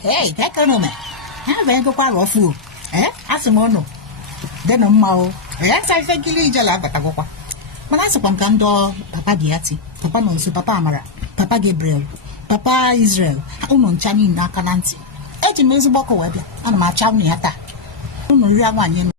Hey, take a moment. Ha vengo kwa rofu. Asimono. Then mau. Sai fe gili jala batagokwa. Mana so kwam kando papa Diati, papa Nonso, papa Amara, papa Gabriel, papa Israel. Uno nchani na kananti. Eji mezi boko webia. Ana ma chawu ni hata. Uno ri awanye